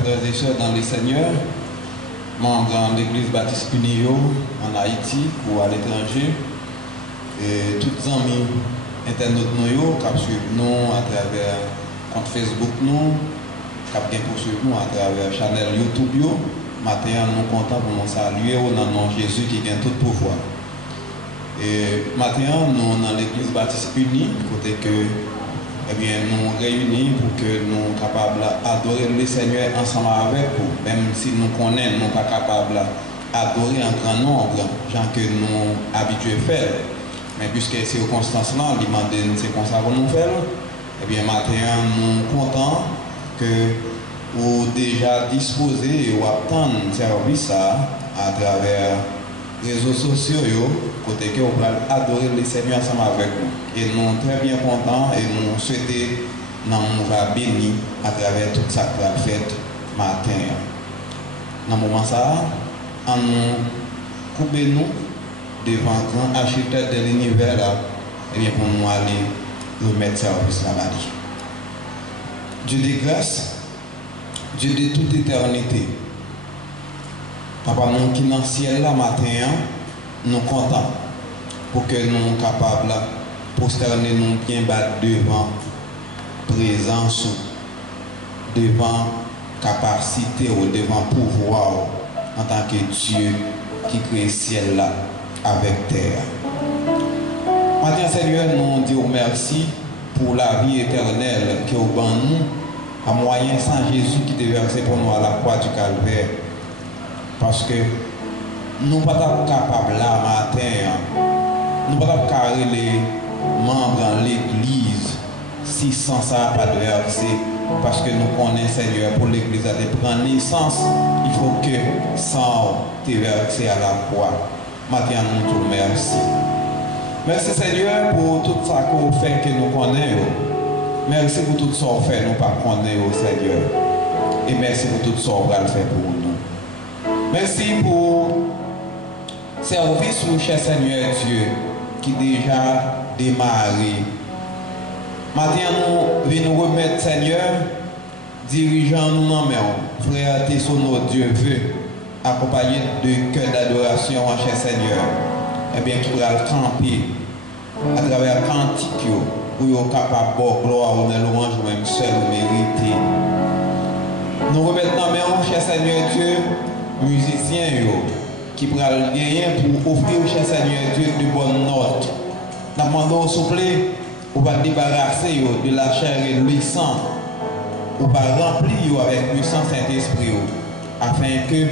frères et sœurs dans les Seigneurs, membres de l'Église Baptiste Unio en Haïti ou à l'étranger, et tous les amis internautes nous qui suivent nous à travers compte Facebook nous, qui poursuivent nous à travers la chaîne YouTube. Maintenant, nous sommes contents pour nous saluer au nom de Jésus qui gagne tout pouvoir. Et maintenant, nous dans l'Église Baptiste Unie, côté que nous réunis pour que nous soyons capables d'adorer le Seigneur ensemble avec vous, même si nous connaissons, nous ne sommes pas capables d'adorer en grand nombre, gens que nous habitués à faire. Mais puisque ces circonstances-là, c'est comme ça que nous faisons, maintenant, nous sommes contents que vous déjà disposé ou attendre service à travers les réseaux sociaux, côté que vous pouvez adorer le Seigneur ensemble avec nous. Et nous sommes très bien contents et nous souhaitons nous va béni à travers tout ça que nous avons fait matin. Dans ce moment ça, en nous couper nous devant le grand architecte de l'univers et bien pour nous aller remettre service là-bas. Dieu de grâce, Dieu de toute éternité. Papa, nous qui dans le ciel là matin, nous sommes contents pour que nous soyons capables de prosterner nous bien battre devant présence, devant capacité ou devant pouvoir en tant que Dieu qui crée le ciel là avec terre. Maintenant, Seigneur, nous disons merci pour la vie éternelle que vous nous à moyen sans Jésus qui était versé pour nous à la croix du calvaire. Parce que nous ne sommes pas capables là matin, nous ne sommes pas capables les membres de l'église si sans ça pas de verset. Parce que nous connaissons Seigneur pour l'église à prendre naissance, il faut que sans te verser à la croix. Maintenant nous te merci. Merci Seigneur pour tout ça que vous faites que nous connaissons. Merci pour tout ça que vous faites, nous ne connaissons pas Seigneur. Et merci pour tout ça que vous faites pour nous. Merci pour service, mon cher Seigneur Dieu, qui déjà démarré. Maintenant, nous venons remettre, Seigneur, dirigeant nous en main, frère Tessonneau, Dieu veut, accompagné de cœur d'adoration, mon cher Seigneur, et bien qui va camper à travers cantique pour être capable de gloire, honneur, louange, même seul mérité. Nous remettons en main, mon cher Seigneur Dieu, musiciens qui prennent gagner pour offrir au cher Seigneur Dieu de bonnes notes. Nous demandons s'il vous plaît, on va débarrasser de la chair et de sang, on va remplir avec puissance Saint-Esprit, afin que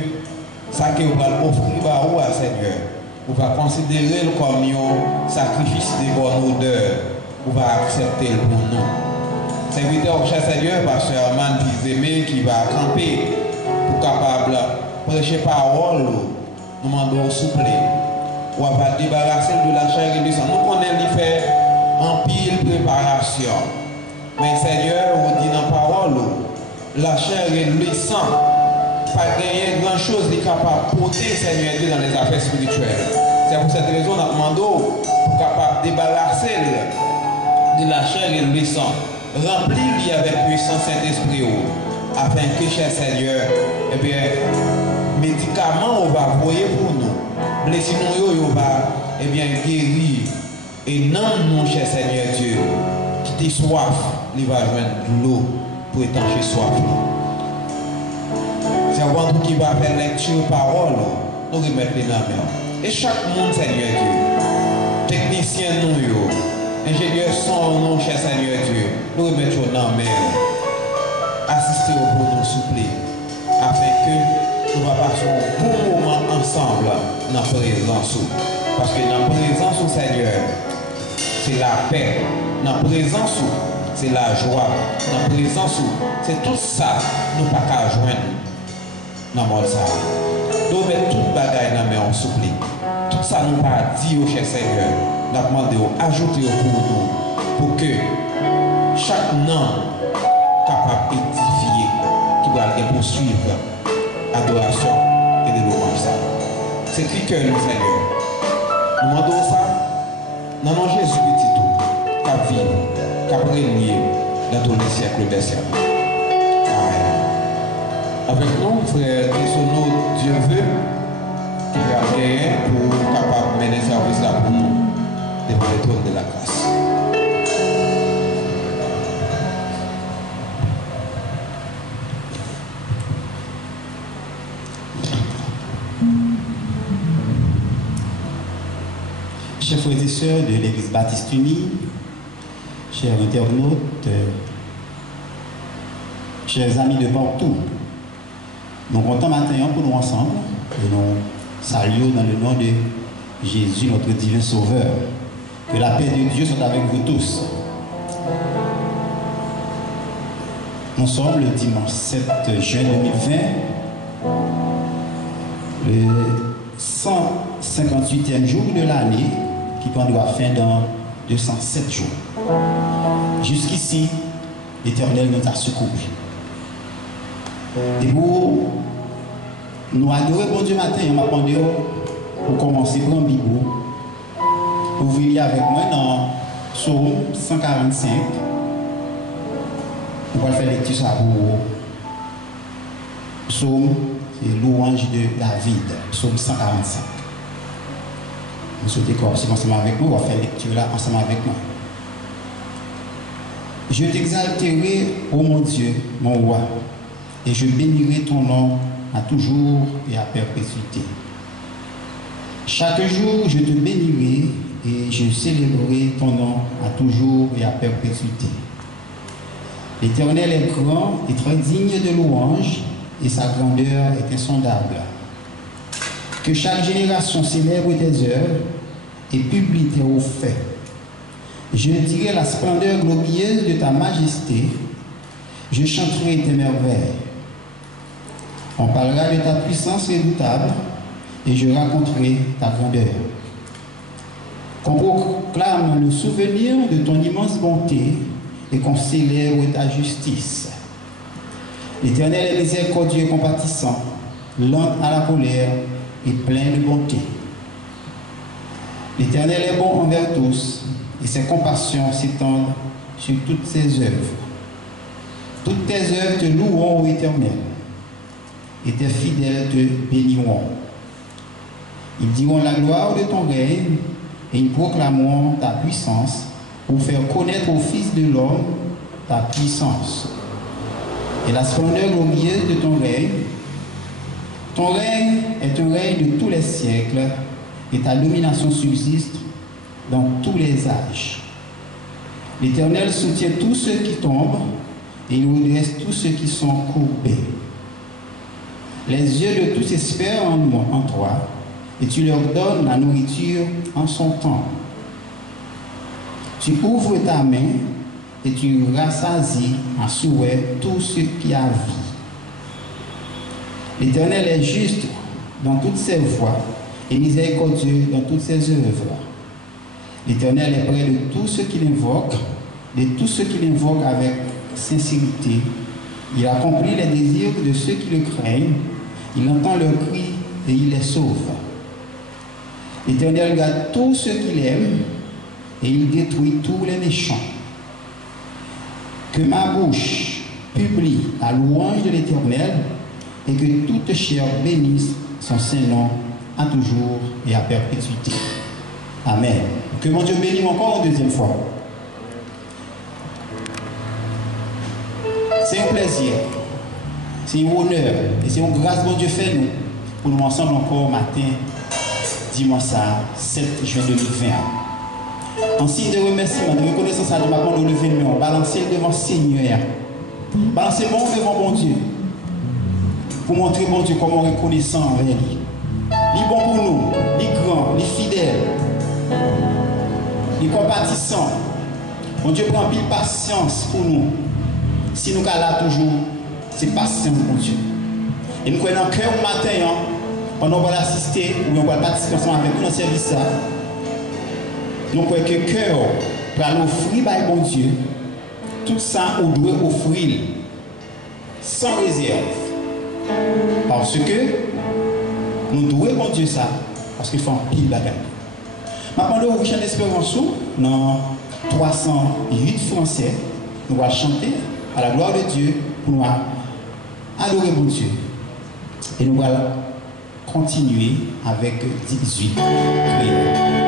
ça que vous allez offrir à Seigneur, on va considérer comme un sacrifice de bonne odeur, on va accepter pour nous. Serviteur au cher Seigneur, pasteur Armand Pizemé qui va camper pour capable prêcher parole, nous demandons s'il vous plaît, on va débarrasser de la chair et du sang. Nous connaissons les faire en pile préparation. Mais Seigneur, on dit dans la parole, la chair et le sang, pas gagner grand chose qui est capable de porter Seigneur Dieu dans les affaires spirituelles. C'est pour cette raison que nous demandons pour capable de débarrasser de la chair et le sang, remplir avec puissance Saint-Esprit, afin que, cher Seigneur, eh bien, médicaments, on va envoyer pour nous. Blessés nous, on va eh bien, guérir. Et non, nous, cher Seigneur Dieu, qui t'es soif, il va joindre de l'eau pour étancher soif. C'est avant tout qui va faire lecture parole, nous remettons les mains. Et chaque monde, Seigneur Dieu, technicien nous, ingénieur son, nous, cher Seigneur Dieu, nous remettons les mains. Assistez au pour nous souffler, afin que nous passions un bon moment ensemble dans la présence. Parce que dans la présence, Seigneur, c'est la paix. Dans la présence, c'est la joie. Dans la présence, c'est tout ça nous ne pouvons pas joindre dans le monde. Nous mettons toute bagaille dans la main, on supplie. Tout ça nous pas dit au cher Seigneur. Nous demandons d'ajouter pour nous, pour que chaque nom capable d'édifier, qui doit poursuivre adoration et de louange. C'est qui que nous, Seigneur. Nous demandons ça dans le nom de Jésus petit tout, cap vivre, cap régner dans tous les siècles des siècles. Amen. avec nous, frère Tessonneau, Dieu veut, qui va gagner pour capable de mener service là pour nous, devant le trône de la grâce. Chers frères et sœurs de l'Église Baptiste Unie, chers internautes, chers amis de partout, nous comptons maintenant pour nous ensemble et nous saluons dans le nom de Jésus, notre divin Sauveur. Que la paix de Dieu soit avec vous tous. Nous sommes le dimanche 7 juin 2020, le 158e jour de l'année qui prendra fin dans 207 jours. Jusqu'ici, l'Éternel nous a secourus. Et pour nous adorer bon Dieu matin, on m'a demandé pour commencer par un Bible. Vous venez avec moi dans Psaume 145. On va faire lecture ça pour vous. Psaume, c'est louange de David, Psaume 145. Vous souhaitez commencer ensemble avec moi, on va faire lecture là ensemble avec moi. Je t'exalterai, ô mon Dieu, mon roi, et je bénirai ton nom à toujours et à perpétuité. Chaque jour, je te bénirai et je célébrerai ton nom à toujours et à perpétuité. L'Éternel est grand et très digne de louange, et sa grandeur est insondable. Que chaque génération célèbre tes œuvres et publie tes hauts faits. Je dirai la splendeur glorieuse de ta majesté, je chanterai tes merveilles. On parlera de ta puissance redoutable et je raconterai ta grandeur. Qu'on proclame le souvenir de ton immense bonté et qu'on célèbre ta justice. L'Éternel est miséricordieux et compatissant, lent à la colère et plein de bonté. L'Éternel est bon envers tous et ses compassions s'étendent sur toutes ses œuvres. Toutes tes œuvres te loueront, ô Éternel, et tes fidèles te béniront. Ils diront la gloire de ton règne et ils proclameront ta puissance pour faire connaître aux fils de l'homme ta puissance et la splendeur glorieuse de ton règne. Ton règne est un règne de tous les siècles et ta domination subsiste dans tous les âges. L'Éternel soutient tous ceux qui tombent et il redresse tous ceux qui sont courbés. Les yeux de tous espèrent en toi et tu leur donnes la nourriture en son temps. Tu ouvres ta main et tu rassasies à souhait tout ce qui a vie. L'Éternel est juste dans toutes ses voies et miséricordieux dans toutes ses œuvres. L'Éternel est près de tous ceux qui l'invoquent, de tous ceux qui l'invoquent avec sincérité. Il accomplit les désirs de ceux qui le craignent. Il entend leurs cris et il les sauve. L'Éternel garde tous ceux qu'il aime et il détruit tous les méchants. Que ma bouche publie la louange de l'Éternel et que toute chair bénisse son saint nom à toujours et à perpétuité. Amen. Que mon Dieu bénisse encore une deuxième fois. C'est un plaisir, c'est un honneur et c'est une grâce que mon Dieu fait nous pour nous ensemble encore matin, dimanche 7 juin 2020. En signe de remerciement, de reconnaissance à Dieu, nous lever le main, balancer devant le Seigneur, balancer le monde devant mon Dieu, pour montrer mon Dieu comment reconnaissant envers lui. Il est bon pour nous, il est grand, il est fidèle, il est compatissant. Mon Dieu prend pile patience pour nous. Si nous sommes là toujours, c'est patience pour Dieu. Et nous croyons dans le cœur au matin, on va assister ou on va participer ensemble avec nous dans le service. Nous croyons que le cœur pour offrir par bon Dieu, tout ça, on doit offrir sans réserve. Parce que nous devons bon Dieu ça, parce qu'il faut un pile bagage. Maintenant, nous chantons l'espérance dans 308 français. Nous allons chanter à la gloire de Dieu pour nous adorer mon Dieu. Et nous allons continuer avec 18 prières.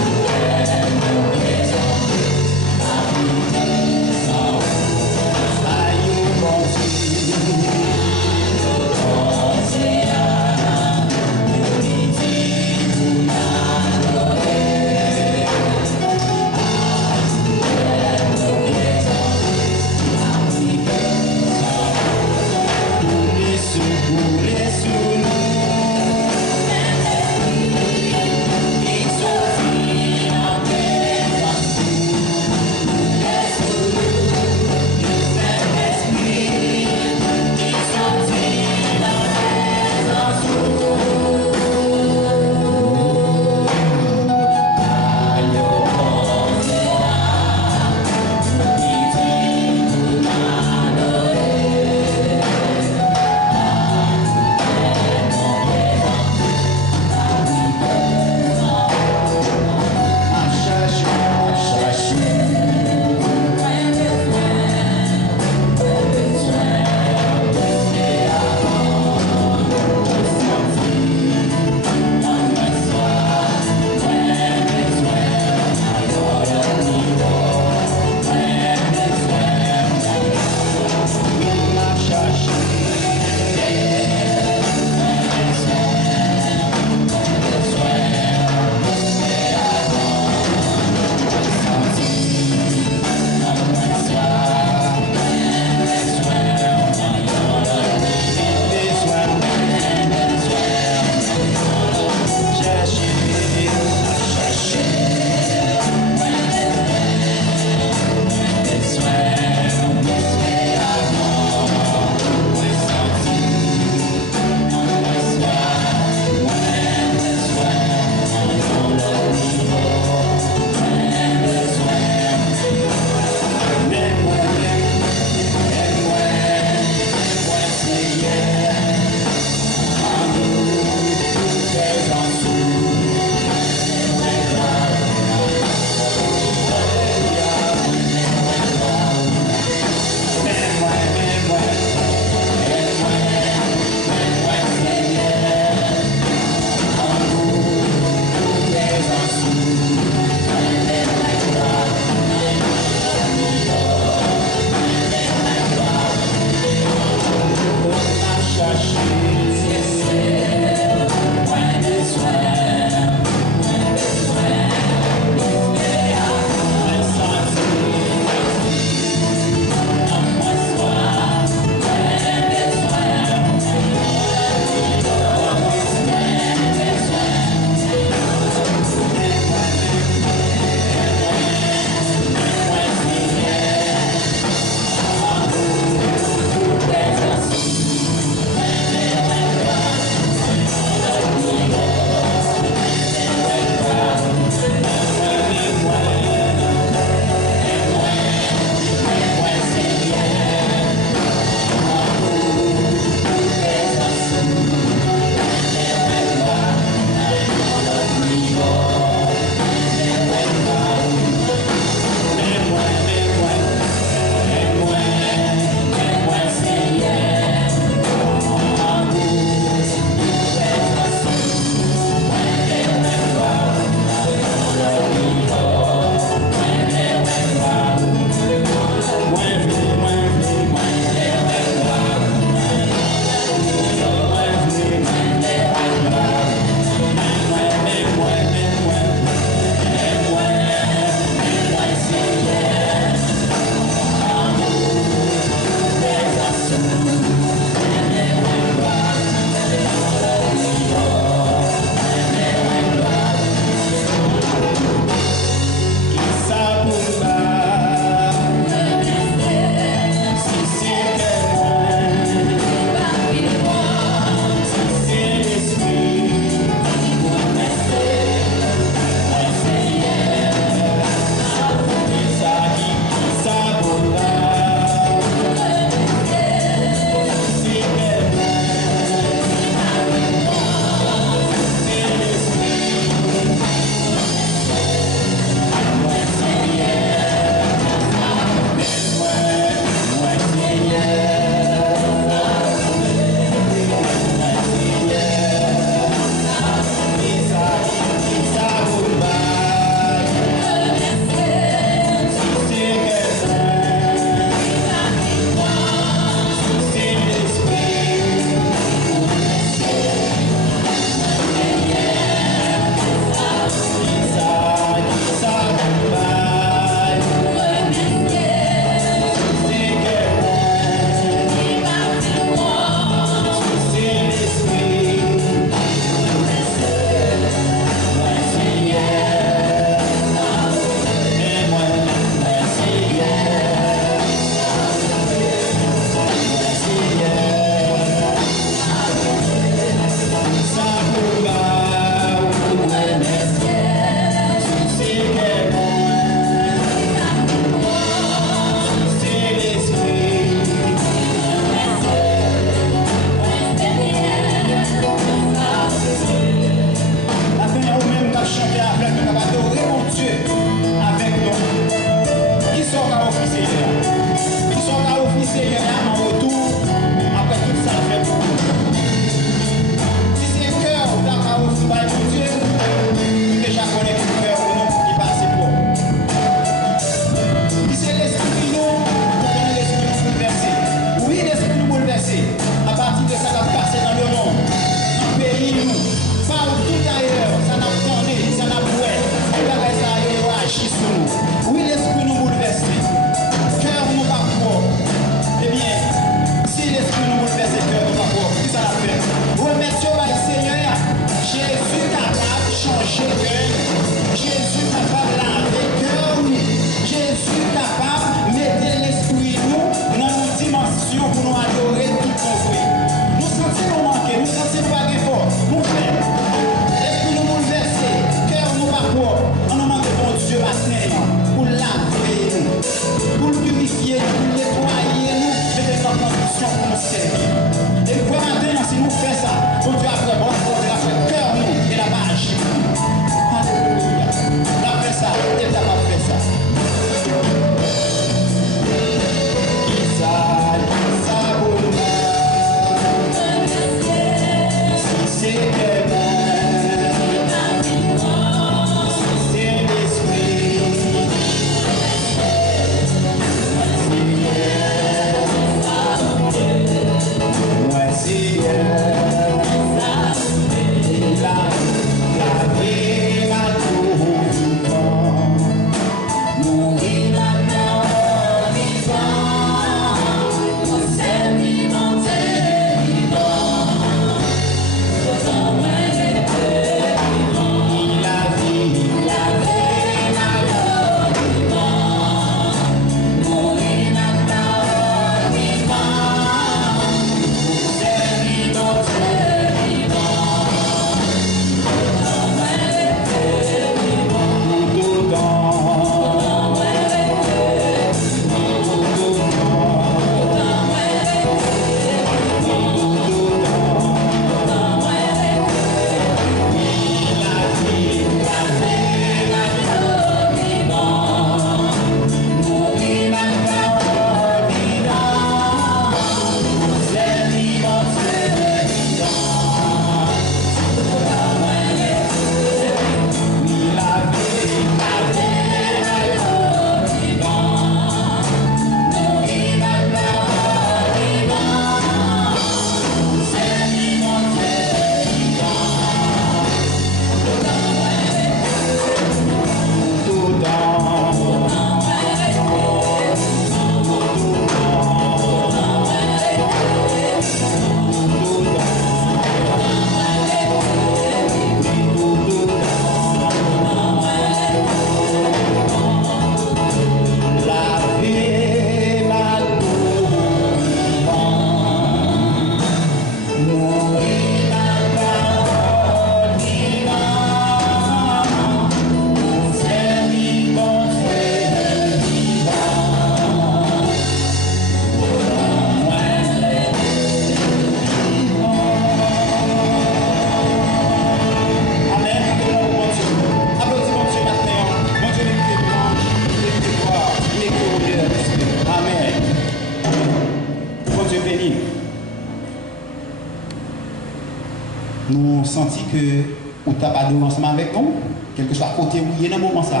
nous senti que ou t'as pas de ensemble avec nous, quel que soit côté où il y a un moment ça,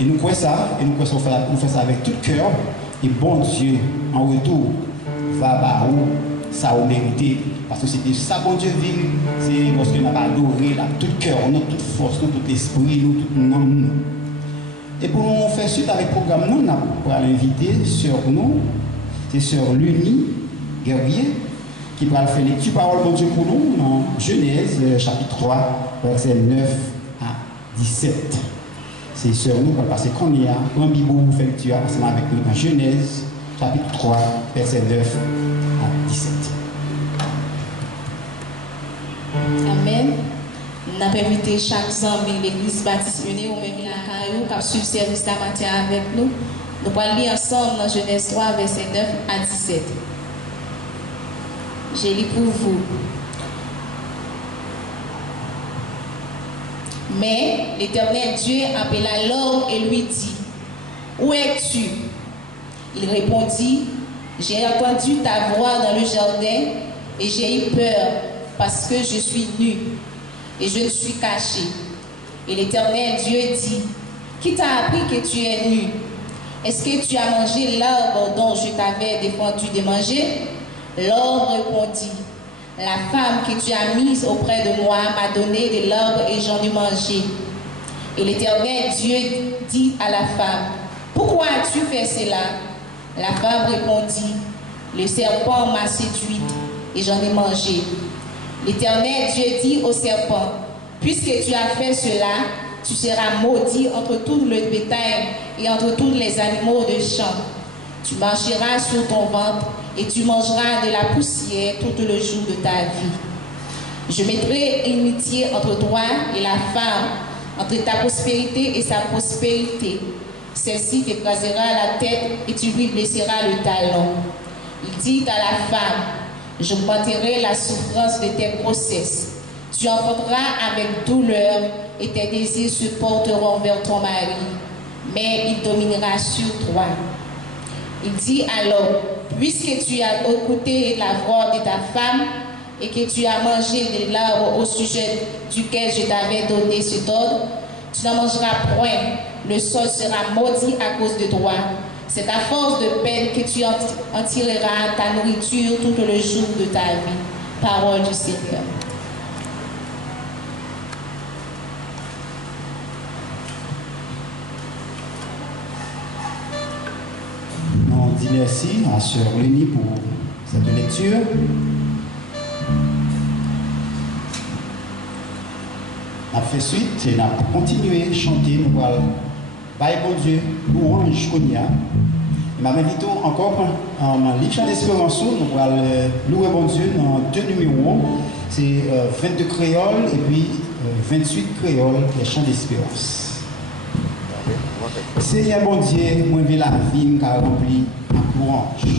et nous croyons ça, et nous croyons nous fait ça avec tout cœur, et bon Dieu, en retour, va bah où ça a mérité, parce que c'était ça, bon Dieu, c'est parce que nous avons adoré là, tout cœur, nous, toute force, nous, tout esprit, nous, tout nom. Et pour nous faire suite avec le programme, nous allons inviter sur nous, c'est Sœur Luni Guerrier, qui va faire lecture parole de Dieu pour nous dans Genèse chapitre 3, verset 9 à 17. C'est Sœur nous, parce que quand il y a un bibou pour faire lecture ensemble avec nous dans Genèse chapitre 3, verset 9 à 17. Amen. Nous avons invité chaque ami l'église baptiste unie ou même la caillou qui a suivi le service la matin avec nous. Nous allons lire ensemble dans Genèse 3, verset 9 à 17. Je lis pour vous. Mais l'Éternel Dieu appela l'homme et lui dit, où es-tu? Il répondit, j'ai entendu ta voix dans le jardin et j'ai eu peur parce que je suis nu et je ne suis caché. Et l'Éternel Dieu dit, qui t'a appris que tu es nu? Est-ce que tu as mangé l'arbre dont je t'avais défendu de manger? L'homme répondit, la femme que tu as mise auprès de moi m'a donné de l'arbre et j'en ai mangé. Et l'Éternel Dieu dit à la femme, pourquoi as-tu fait cela? La femme répondit, le serpent m'a séduite et j'en ai mangé. L'Éternel Dieu dit au serpent, puisque tu as fait cela, tu seras maudit entre tout le bétail et entre tous les animaux de champ. Tu marcheras sur ton ventre et tu mangeras de la poussière tout le jour de ta vie. Je mettrai inimitié entre toi et la femme, entre ta prospérité et sa prospérité. Celle-ci t'écrasera la tête et tu lui blesseras le talon. Il dit à la femme, j'augmenterai la souffrance de tes grossesses. Tu enfanteras avec douleur et tes désirs se porteront vers ton mari, mais il dominera sur toi. Il dit alors, puisque tu as écouté la voix de ta femme et que tu as mangé de l'arbre au sujet duquel je t'avais donné cet ordre, tu n'en mangeras point, le sol sera maudit à cause de toi. C'est à force de peine que tu en tireras ta nourriture tout le jour de ta vie. Parole du Seigneur. On dit merci à Sœur Lénie pour cette lecture. On a fait suite et on a continué à chanter. Nous allons Bye bon Dieu, louange Konya. Il m'a invité encore en livre d'espérance. Nous allons louer bon Dieu dans deux numéros. C'est 22 créoles et puis 28 créoles, les chants d'espérance. Seigneur bon Dieu, moi je la vie qui a rempli à louange.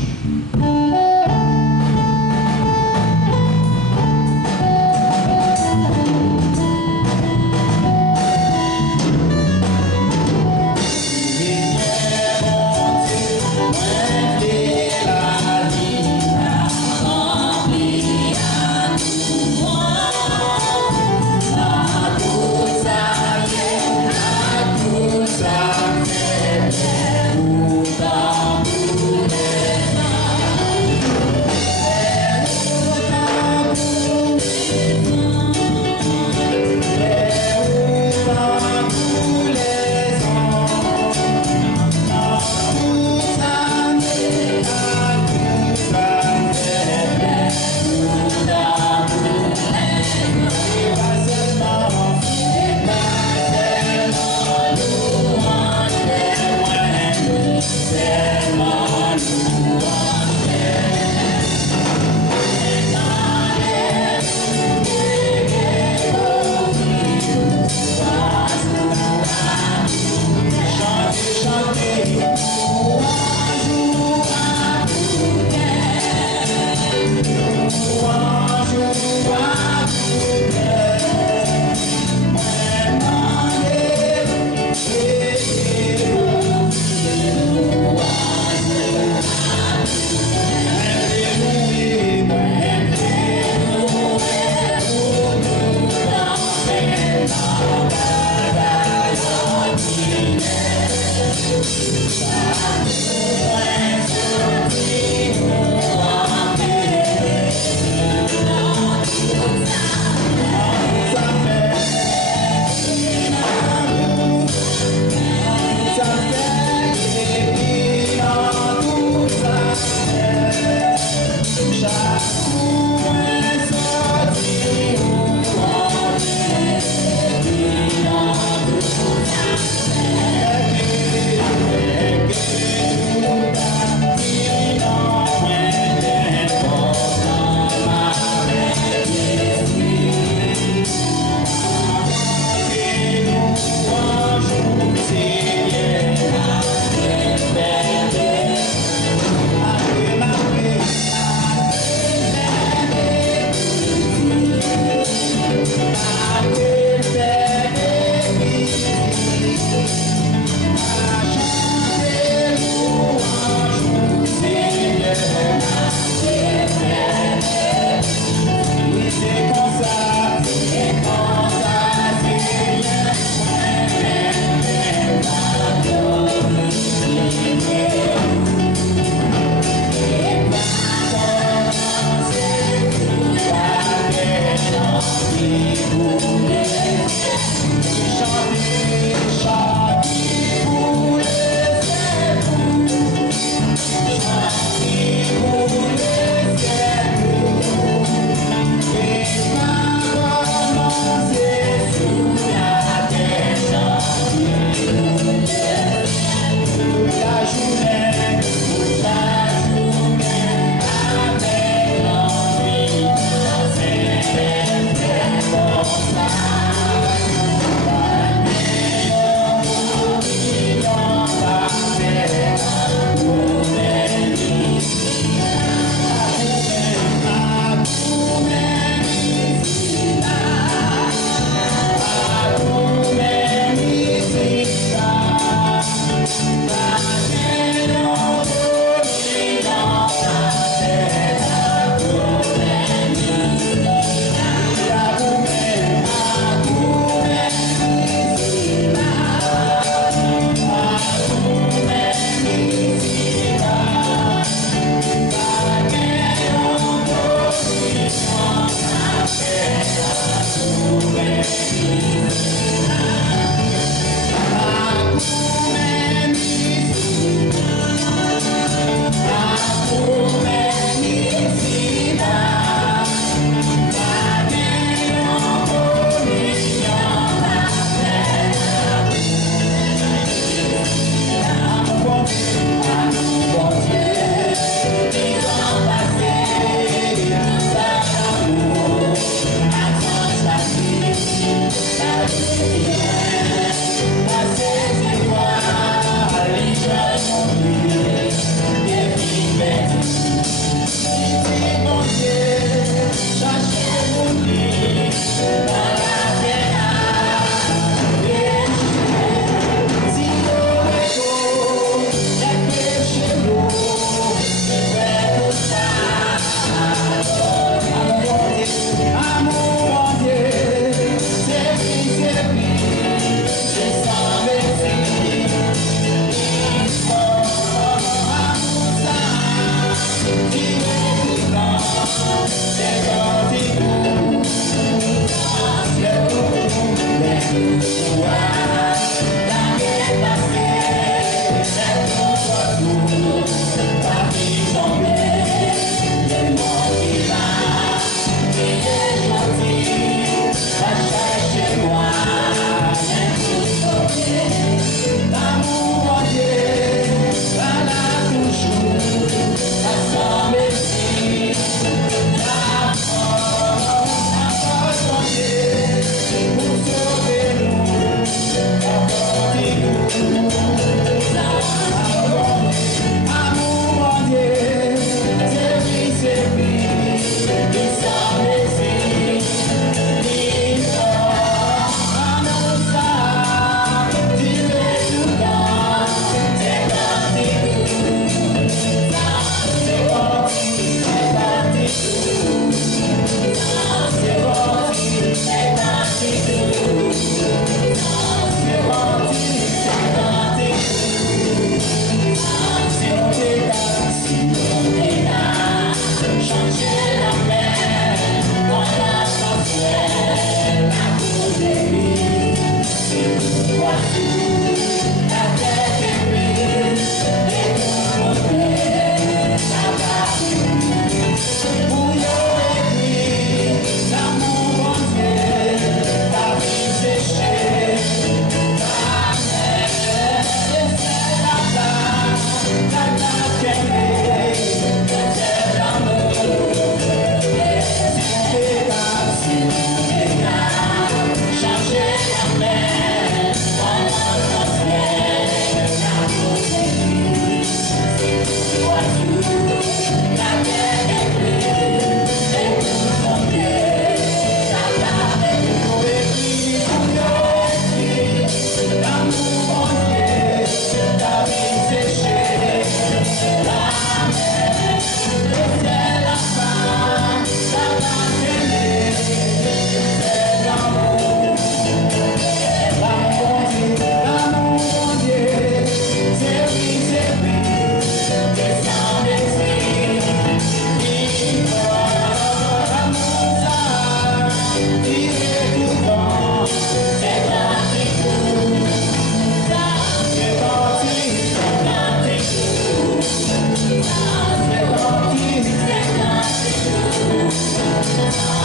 Hallelujah.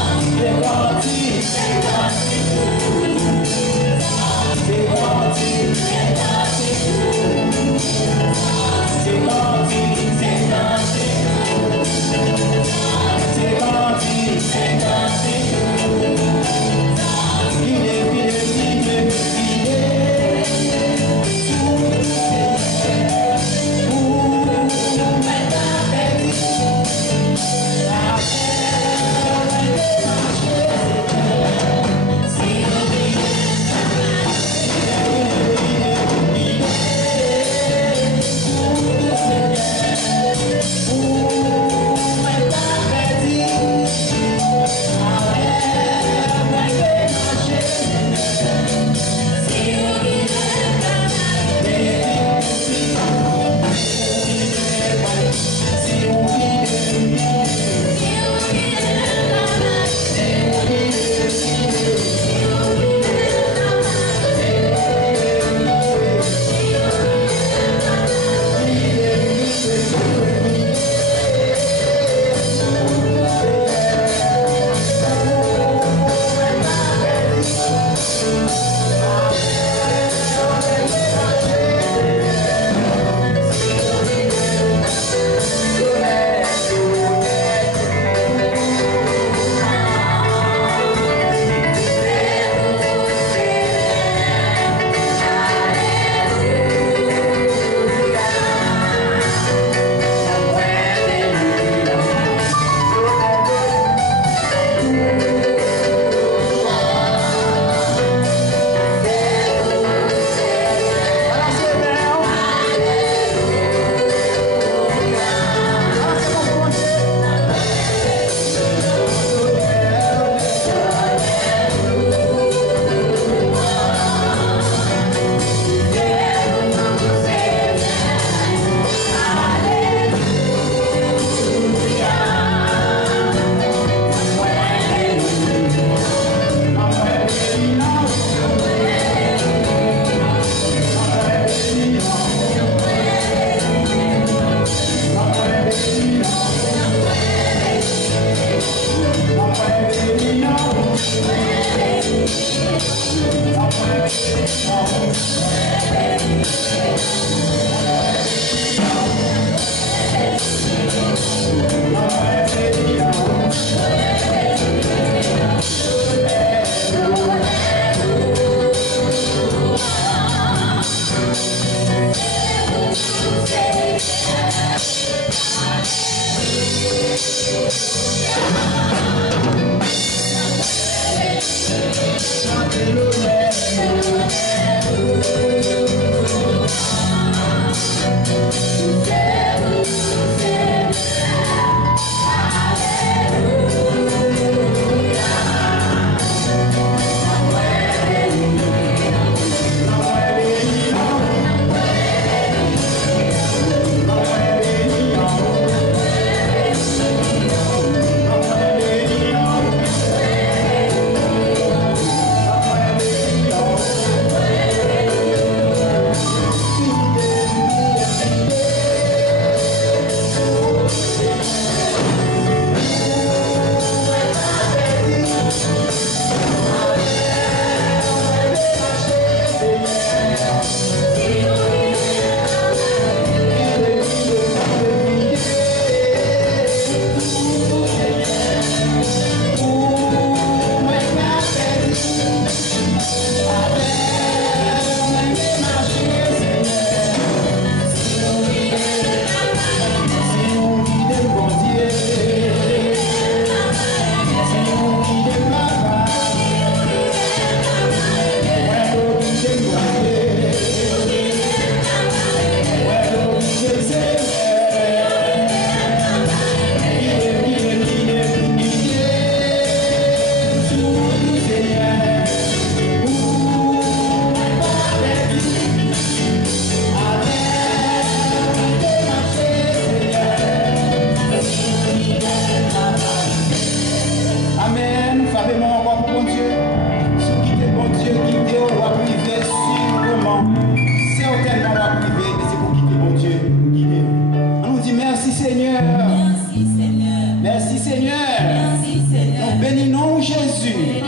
Jésus.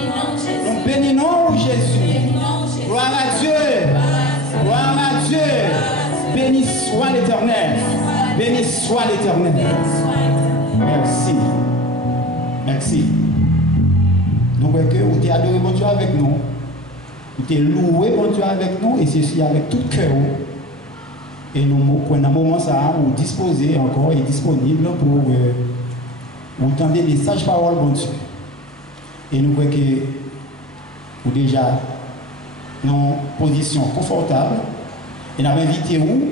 Nous bénissons Jésus. Gloire à Dieu. Gloire à Dieu. Béni soit l'Éternel. Béni soit l'Éternel. Merci. Merci. Nous voyons que vous avez adoré bon Dieu avec nous. Vous avez loué bon Dieu avec nous. Et ceci avec tout cœur. Et nous, pendant un moment, ça, vous disposez encore et disponible pour vous entendre des messages paroles bon Dieu. Et nous voyons que vous déjà dans une position confortable. Et nous avons invité vous,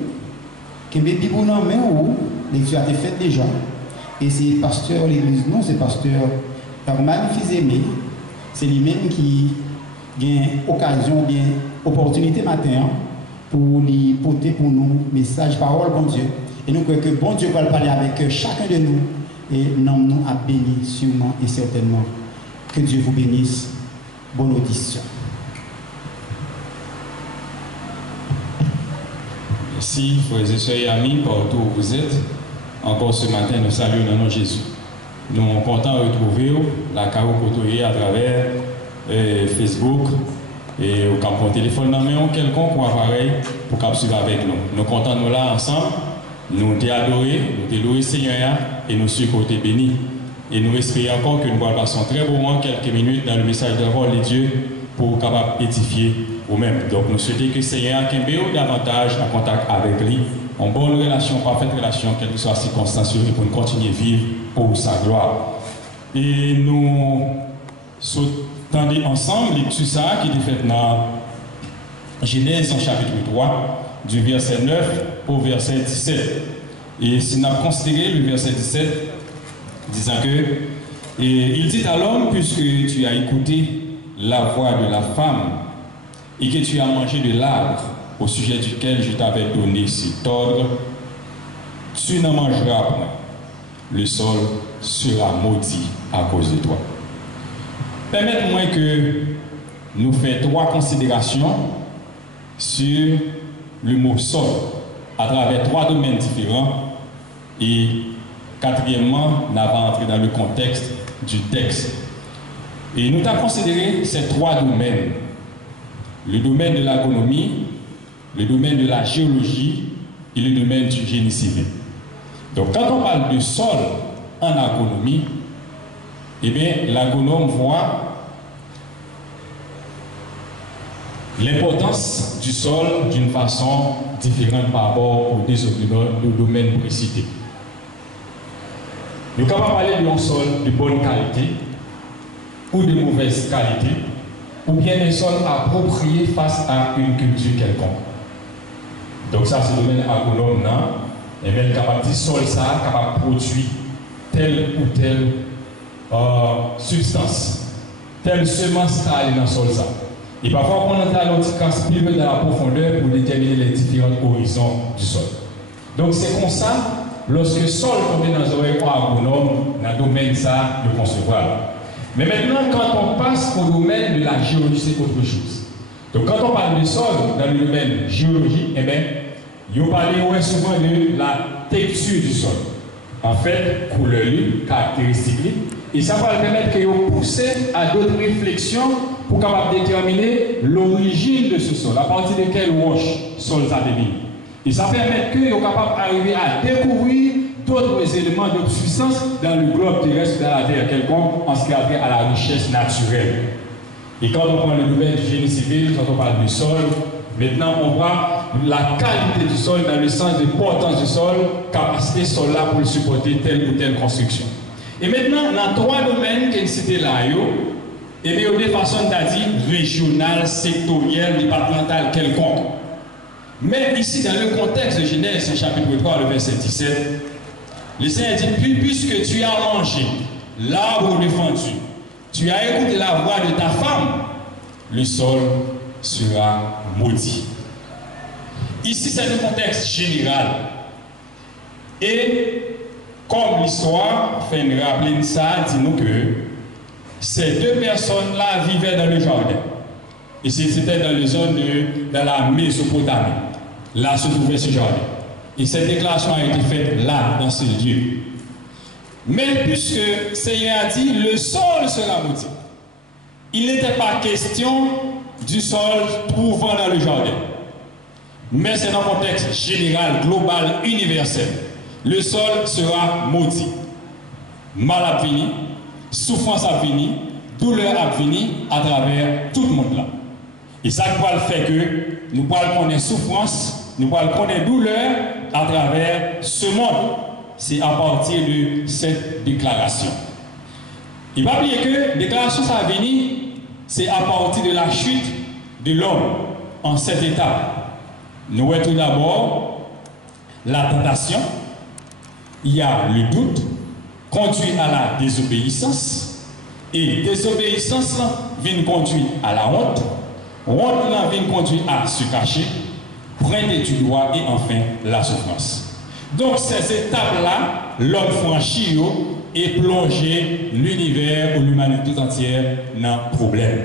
que mes bibous dans main où l'église a été faite déjà. Et c'est pasteur l'église, non, c'est pasteur Herman Fils-Aimé. C'est lui-même qui a occasion, bien opportunité matin pour lui porter pour nous message, parole, bon Dieu. Et nous croyons que bon Dieu va parler avec chacun de nous et nous a béni sûrement et certainement. Que Dieu vous bénisse. Bonne audition. Merci, frères et sœurs et amis, partout où vous êtes. Encore ce matin, nous saluons le nom de Jésus. Nous sommes contents de retrouver la Caro Cotoyer à travers Facebook et au camp téléphone, mais quelconque ou appareil pour qu'on suive avec nous. Nous sommes contents de nous là ensemble. Nous t'ai adoré, nous t'ai loué Seigneur et nous sommes côté bénis. Et nous espérons encore que nous allons passer très bon moment, quelques minutes dans le message de la parole de Dieu pour capable édifier vous-même. Donc nous souhaitons que le Seigneur ait davantage en contact avec lui, en bonne relation, parfaite relation, quelle que soit la circonstance, et pour nous continuer à vivre pour sa gloire. Et nous souhaitons ensemble lecture ça qui est faite dans Genèse en chapitre 3, du verset 9 au verset 17. Et si nous avons considéré le verset 17, disant que, il dit à l'homme, puisque tu as écouté la voix de la femme et que tu as mangé de l'arbre au sujet duquel je t'avais donné cet ordre, tu n'en mangeras point. Le sol sera maudit à cause de toi. Permettez-moi que nous fassions 3 considérations sur le mot sol à travers 3 domaines différents et quatrièmement, nous allons entrer dans le contexte du texte. Et nous avons considéré ces 3 domaines. Le domaine de l'agronomie, le domaine de la géologie et le domaine du génie civil. Donc quand on parle de sol en agronomie, eh bien l'agronome voit l'importance du sol d'une façon différente par rapport aux 2 domaines précités. Nous sommes capables de parler d'un sol de bonne qualité ou de mauvaise qualité, ou bien un sol approprié face à une culture quelconque. Donc ça, c'est le domaine agronome, non? Et bien, capable de dire sol ça, capable de produire telle ou telle substance, telle semence à aller dans le sol ça. Et parfois, on entre à l'autre plus dans la profondeur pour déterminer les différents horizons du sol. Donc c'est comme ça, lorsque le sol tombe dans un agronome, dans le domaine ça, de concevoir. Mais maintenant, quand on passe au domaine de la géologie, c'est autre chose. Donc quand on parle de sol dans le domaine géologie, eh bien, il parle souvent de la texture du sol. En fait, couleur, caractéristique, et ça va permettre que vous poussez à d'autres réflexions pour capable déterminer l'origine de ce sol, à partir de quelle roche sol ça devient. Et ça permet que vous êtes capable d'arriver à découvrir d'autres éléments de puissance dans le globe terrestre, dans la terre quelconque, en ce qui a trait à la richesse naturelle. Et quand on prend le domaine du génie civil, quand on parle du sol, maintenant on voit la qualité du sol dans le sens de l'importance du sol, capacité sol là pour supporter telle ou telle construction. Et maintenant, dans 3 domaines qui sont cités là, et bien de façon c'est-à-dire régionale, sectorielle, départementale, quelconque. Mais ici, dans le contexte de Genèse, chapitre 3, le verset 17, le Seigneur dit, puisque tu as mangé l'arbre défendu, tu as écouté la voix de ta femme, le sol sera maudit. Ici, c'est le contexte général. Et comme l'histoire fait nous rappeler ça, dit-nous que ces 2 personnes-là vivaient dans le jardin. Et c'était dans la zone dans la Mésopotamie. Là se trouvait ce jardin. Et cette déclaration a été faite là, dans ce lieu. Mais puisque le Seigneur a dit, le sol sera maudit. il n'était pas question du sol trouvant dans le jardin. Mais c'est dans un contexte général, global, universel. Le sol sera maudit. Mal à venir, souffrance à venir, douleur à venir à travers tout le monde là. Et ça va le faire que nous pouvons connaître souffrance, nous pouvons connaître douleur à travers ce monde. C'est à partir de cette déclaration. Il va oublier que la déclaration ça va venir, c'est à partir de la chute de l'homme en cette étape. Nous voyons tout d'abord la tentation, il y a le doute, conduit à la désobéissance, et désobéissance vient conduire à la honte, honte vient conduire à se cacher, prendre du doigt et enfin la souffrance. Donc ces étapes-là, l'homme franchit et plongé l'univers ou l'humanité tout entière dans le problème.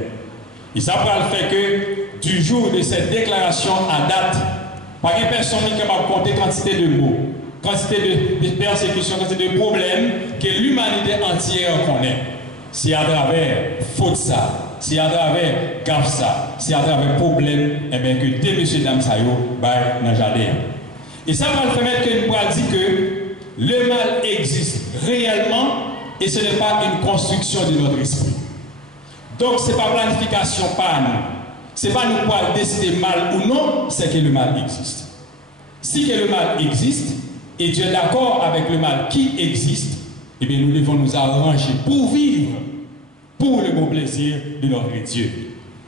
Et ça va le fait que du jour de cette déclaration à date, pas une personne qui va compter quantité de mots, quantité de persécutions, quantité de problèmes que l'humanité entière connaît. C'est à travers faute ça, c'est à travers gaffe ça, c'est à travers problème que des messieurs dames ça dans le jardin. Et ça va le permettre que nous pourrons dire que le mal existe réellement et ce n'est pas une construction de notre esprit. Donc ce n'est pas planification par nous. Ce n'est pas nous pour décider mal ou non, c'est que le mal existe. Si que le mal existe, et Dieu est d'accord avec le mal qui existe, eh bien nous devons nous arranger pour vivre, pour le bon plaisir de notre Dieu.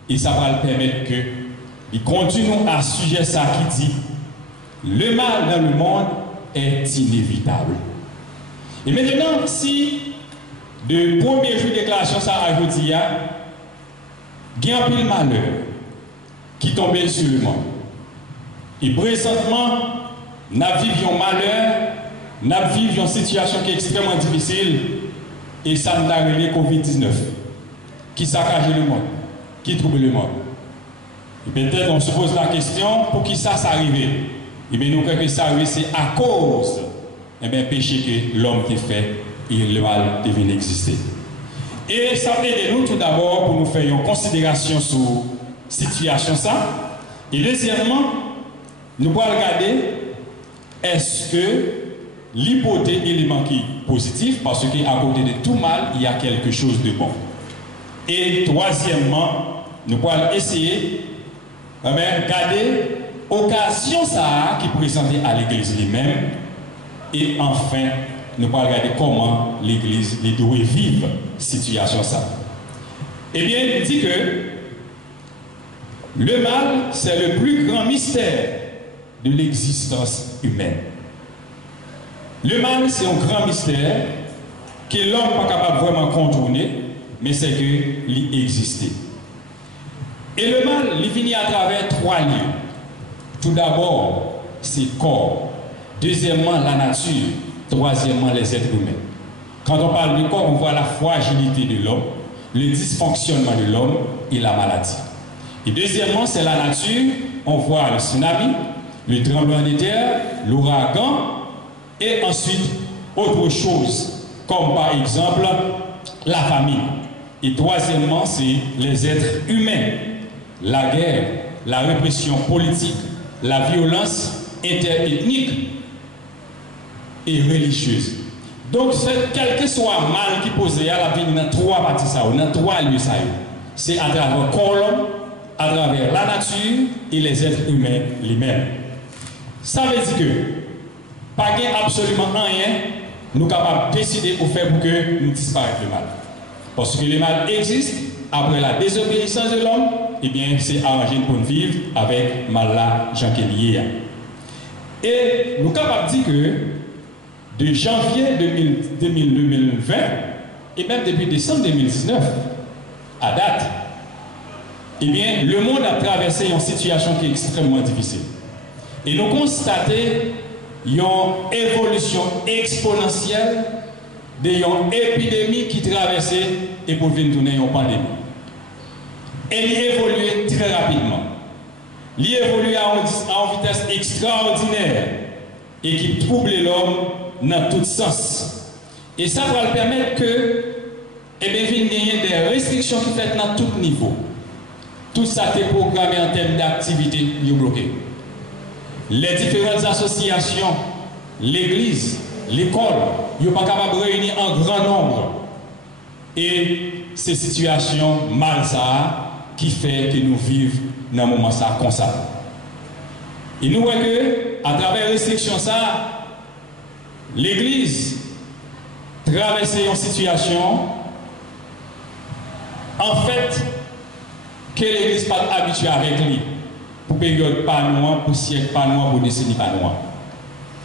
Et ça va le permettre que nous continuons à sujet ça qui dit le mal dans le monde est inévitable. Et maintenant, si de premier jour de déclaration ça a dit, il y a un pile malheur qui tombe sur le monde. Et présentement, nous vivons un malheur, nous vivons une situation qui est extrêmement difficile, et ça nous a révélé Covid-19, qui saccage le monde, qui trouble le monde. Et peut-être on se pose la question, pour qui ça s'arrive? Et bien nous croyons que ça arrive, c'est à cause du péché que l'homme a fait et le mal devient exister. Et ça aide nous tout d'abord pour nous faire une considération sur la situation ça. Et deuxièmement, nous pouvons regarder est-ce que l'hypothèse élément qui est positif, parce qu'à côté de tout mal, il y a quelque chose de bon. Et troisièmement, nous pouvons essayer de regarder l'occasion ça qui présente à l'Église lui-même. Et enfin, nous pouvons regarder comment l'Église doit vivre cette situation ça. Eh bien, il dit que le mal, c'est le plus grand mystère de l'existence humaine. Le mal, c'est un grand mystère que l'homme n'est pas capable vraiment contourner, mais c'est qu'il existe. Et le mal, il finit à travers trois lieux. Tout d'abord, c'est corps. Deuxièmement, la nature. Troisièmement, les êtres humains. Quand on parle du corps, on voit la fragilité de l'homme, le dysfonctionnement de l'homme et la maladie. Et deuxièmement, c'est la nature. On voit le tsunami, le tremblement de terre, l'ouragan, et ensuite, autre chose, comme par exemple la famine. Et troisièmement, c'est les êtres humains, la guerre, la répression politique, la violence interethnique et religieuse. Donc, quel que soit mal qui pose à la vie dans trois parties, dans trois lieux, c'est à travers le corps, à travers la nature et les êtres humains lui-même. Ça veut dire que, pas absolument rien, nous sommes capables de décider pour faire pour que nous disparaissions le mal. Parce que le mal existe, après la désobéissance de l'homme, eh bien, c'est arrangé pour nous vivre avec mal-là, Jean Kélier. Et nous sommes capables de dire que de janvier 2020, et même depuis décembre 2019, à date, eh bien, le monde a traversé une situation qui est extrêmement difficile. Et nous constatons une évolution exponentielle d'une épidémie qui traversait et pour venir tourner une pandémie. Elle évolue très rapidement. Elle évolue à une vitesse extraordinaire et qui trouble l'homme dans tous sens. Et ça va le permettre que et bien il y a des restrictions qui faites dans tout niveau. Tout ça est programmé en termes d'activité, il est bloqué. Les différentes associations, l'église, l'école, ils ne sont pas capables de réunir en grand nombre. Et ces situations mal ça qui fait que nous vivons dans un moment ça comme ça. Et nous voyons que à travers les restrictions ça, l'église traverse une situation en fait que l'église n'est pas habituée avec lui pour période pas noire, pour siècle pas noir, pour décennie pas noire.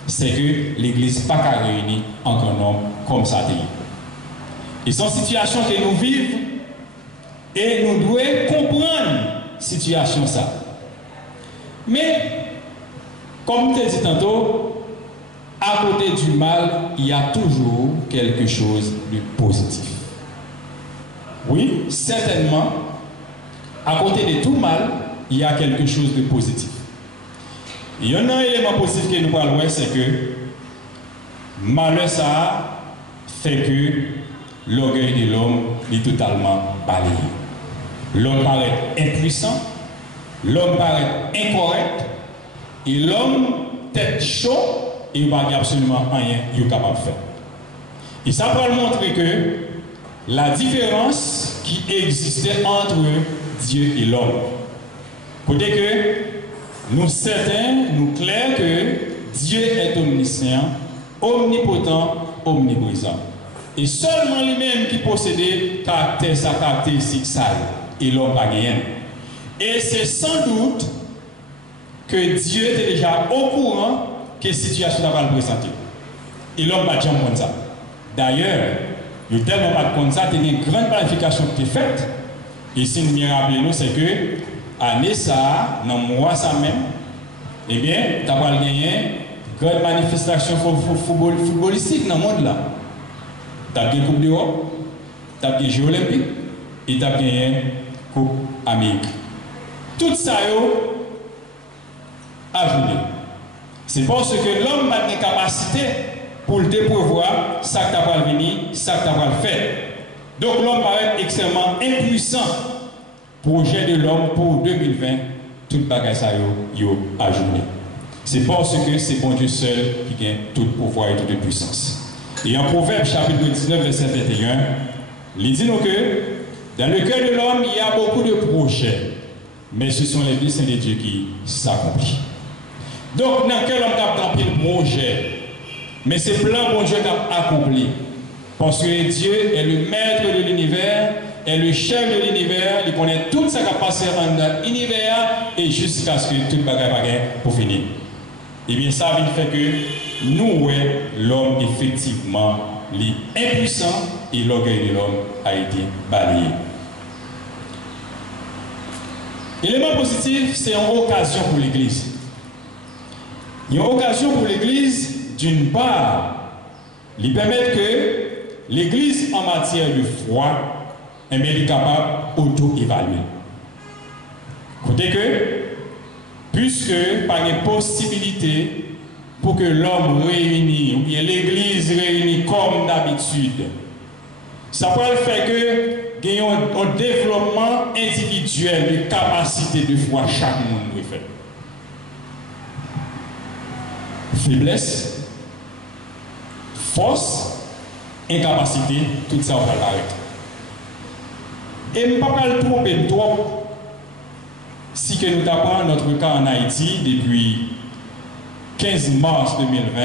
C'est que l'église n'est pas réunie en grand nombre comme ça. Et c'est une situation que nous vivons et nous devons comprendre la situation ça. Mais, comme je l'ai dit tantôt, à côté du mal, il y a toujours quelque chose de positif. Oui, certainement, à côté de tout mal, il y a quelque chose de positif. Il y a un élément positif que nous parlons, c'est que malheur ça fait que l'orgueil de l'homme est totalement balayé. L'homme paraît impuissant, l'homme paraît incorrect, et l'homme tête chaud, et il n'y a absolument rien qu'il est capable de faire. Et ça peut montrer que la différence qui existait entre Dieu et l'homme. Côté que nous certains, nous clairs que Dieu est omniscient, omnipotent, omniprésent. Et seulement lui-même qui possédait sa caractéristique sale, et l'homme pas rien. Et c'est sans doute que Dieu était déjà au courant que la situation va le présenter. Et l'homme n'a pas jamais comme ça. D'ailleurs, il n'y a tellement pas comme ça, il y a une grande planification qui est faite. Et si nous nous rappelons, c'est que, année ça, dans le mois ça même, eh bien, tu as pas gagné une grande manifestation footballistique dans le monde là. Tu as gagné Coupe d'Europe, tu as gagné Jeux Olympiques, et tu as gagné Coupe Amérique. Tout ça, a joué. C'est parce que l'homme a une capacité pour le prévoir ça que tu as pas venir, ça que tu as pas faire. Donc l'homme paraît extrêmement impuissant. Projet de l'homme pour 2020, tout le bagage ça a joué. C'est parce que c'est bon Dieu seul qui gagne tout pouvoir et toute puissance. Et en Proverbe chapitre 19 verset 21, il dit nous que dans le cœur de l'homme il y a beaucoup de projets, mais ce sont les desseins de Dieu qui s'accomplissent. Donc dans quel homme a rempli le projet, mais c'est plein bon Dieu qui a accompli. Parce que Dieu est le maître de l'univers, est le chef de l'univers, il connaît tout ce qui a passé dans l'univers et jusqu'à ce que tout le bagage pour finir. Et bien ça fait que nous, l'homme effectivement, l'impuissant et l'orgueil de l'homme a été balayé. L'élément positif, c'est une occasion pour l'Église. Une occasion pour l'Église, d'une part, lui permettre que l'Église en matière de foi est capable d'auto-évaluer. Côté que, puisque par une possibilité pour que l'homme réuni, ou bien l'Église réunie comme d'habitude, ça peut faire que gagnons un développement individuel de capacité de foi chaque monde peut faire. Faiblesse, force, incapacité, tout ça on va l'arrêter. Et je ne vais pas le tromper trop si que nous avons notre cas en Haïti depuis 15 mars 2020,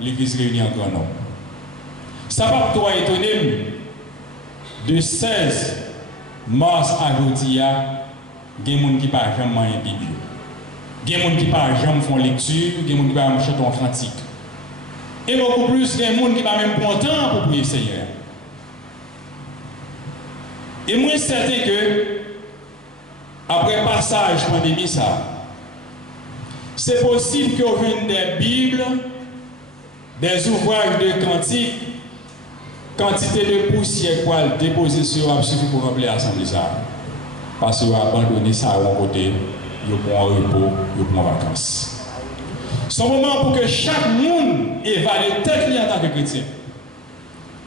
l'Église réunie en grand nombre. Ça va pas toi étonner de 16 mars à aujourd'hui, il y a des gens qui ne parlent jamais de Bible. Il y a des gens qui ne parlent jamais de lecture, il y a des gens qui ne parlent jamais de cantique. Et beaucoup plus, il y a des gens qui ne parlent même pas temps pour prier le Seigneur. Et moi, c'est certain que, après passage pandémie, ça, c'est possible qu'on vienne des Bibles, des ouvrages de cantique, quantité de poussière pour le déposer sur eux suffit pour remplir l'assemblée. Parce qu'ils ont abandonné ça à un côté, ils ont un repos, ils ont vacances. C'est un moment pour que chaque monde évalue tête en tant que chrétien.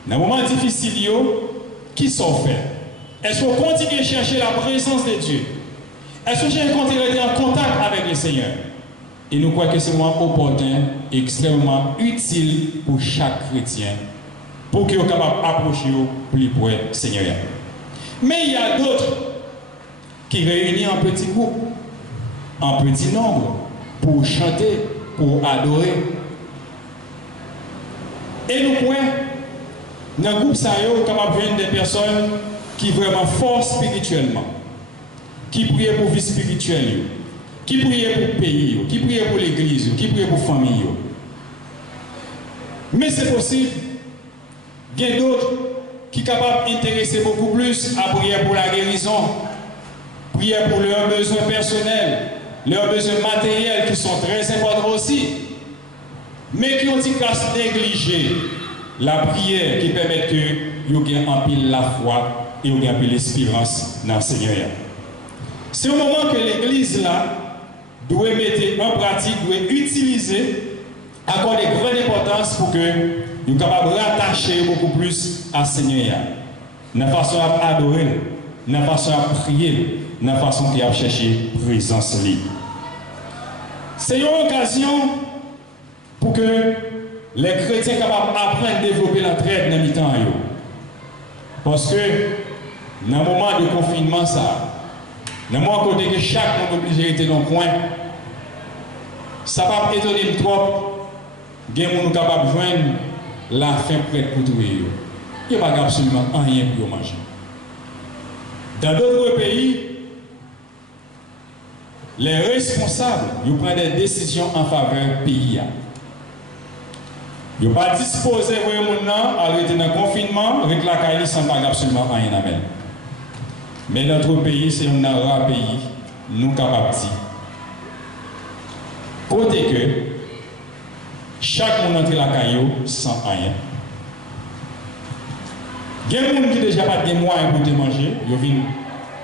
Dans un moment difficile, qui sont faits? Est-ce qu'on continue à chercher la présence de Dieu? Est-ce qu'on continue à être en contact avec le Seigneur? Et nous croyons que c'est un moment opportun, extrêmement utile pour chaque chrétien, pour qu'il soit capable d'approcher plus près du Seigneur. Mais il y a d'autres qui réunissent en petits groupes, en petit nombre, pour chanter, pour adorer. Et nous croyons, dans le groupe, ça y est, capable de joindre des personnes qui sont vraiment fortes spirituellement, qui prient pour la vie spirituelle, qui prient pour le pays, qui prient pour l'église, qui prient pour la famille. Mais c'est possible, il y a d'autres qui sont capables d'intéresser beaucoup plus à prier pour la guérison, prier pour leurs besoins personnels, leurs besoins matériels qui sont très importants aussi, mais qui ont été négligé la prière qui permet que vous ayez en pile la foi et vous ayez en pile l'espérance dans le Seigneur. C'est au moment que l'Église là doit mettre en pratique, doit utiliser, accorder grande importance pour que nous soyons capables de rattacher beaucoup plus à Seigneur. Dans la façon à adorer, dans la façon à prier, dans la façon qu'il a cherché présence libre. C'est une occasion pour que les chrétiens soient capables d'apprendre à développer l'entraide dans le temps. Parce que dans le moment de confinement, ça, dans le moment côté que chaque monde est obligé d'être dans le coin, ça va pas étonner trop. Il y a des gens capables de joindre la faim prête pour tout. Il n'y a pas absolument rien pour manger. Dans d'autres pays, les responsables ils prennent des décisions en faveur du pays. Ils ne sont pas disposés à arrêter dans le confinement avec la caille sans pas absolument rien à mettre. Mais notre pays, c'est un rare pays, nous capables de dire. Côté que chaque monde entre la caillou sans rien. Il y a des gens qui n'ont déjà pas de moyens pour te manger, ils viennent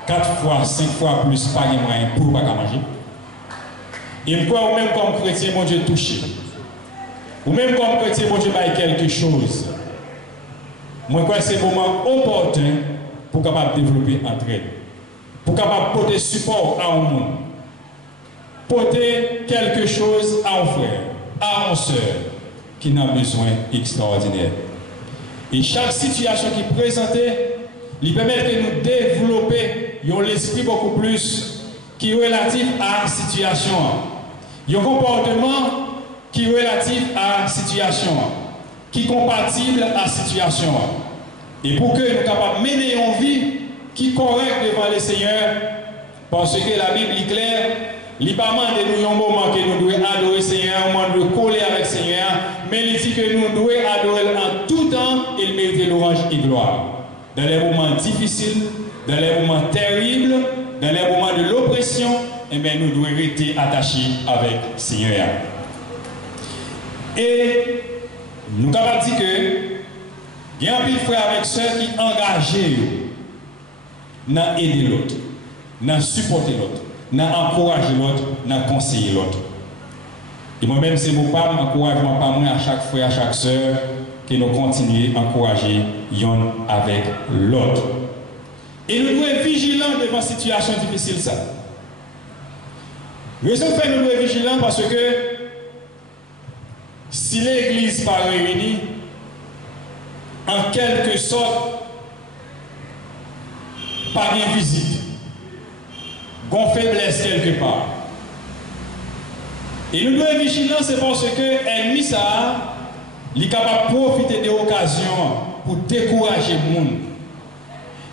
4 fois, 5 fois plus pas de moyens pour ne pas manger. Et je crois même comme chrétien, mon Dieu touché. Ou même comme chrétien, mon Dieu baille quelque chose. Moi, je crois que c'est un moment opportun pour capable développer entraide. Pour capable porter support à un monde. Porter quelque chose à un frère, à une soeur qui n'a besoin extraordinaire. Et chaque situation qui est présentée, lui permet de nous développer l'esprit beaucoup plus qui est relatif à la situation. Il y a un comportement qui est relatif à la situation, qui est compatible à la situation. Et pour que nous soyons capables de mener une vie qui est correcte devant le Seigneur, parce que la Bible est claire, il ne dit pas de nous un moment que nous devons adorer le Seigneur, un moment de coller avec le Seigneur, mais il dit que nous devons adorer en tout temps et mériter louange et gloire. Dans les moments difficiles, dans les moments terribles, dans les moments de l'oppression, eh bien, nous devons rester attachés avec le Seigneur. Et nous sommes capables de dire que il y a un peu de frères avec ceux qui sont engagés dans aider l'autre, dans supporter l'autre, dans encourager l'autre, dans conseiller l'autre. Et moi-même, c'est mon pas, m'encouragement pas moi à chaque frère, à chaque sœur, que nous continuons à encourager l'un avec l'autre. Et nous devons être vigilants devant une situation difficile. Ça. Raison fait nous devons être vigilants parce que si l'Église pas réunie, en quelque sorte, pas de visite, qu'on faiblesse quelque part. Et nous devons être vigilants, c'est parce que l'ennemi, ça, il est capable de profiter des occasions pour décourager le monde.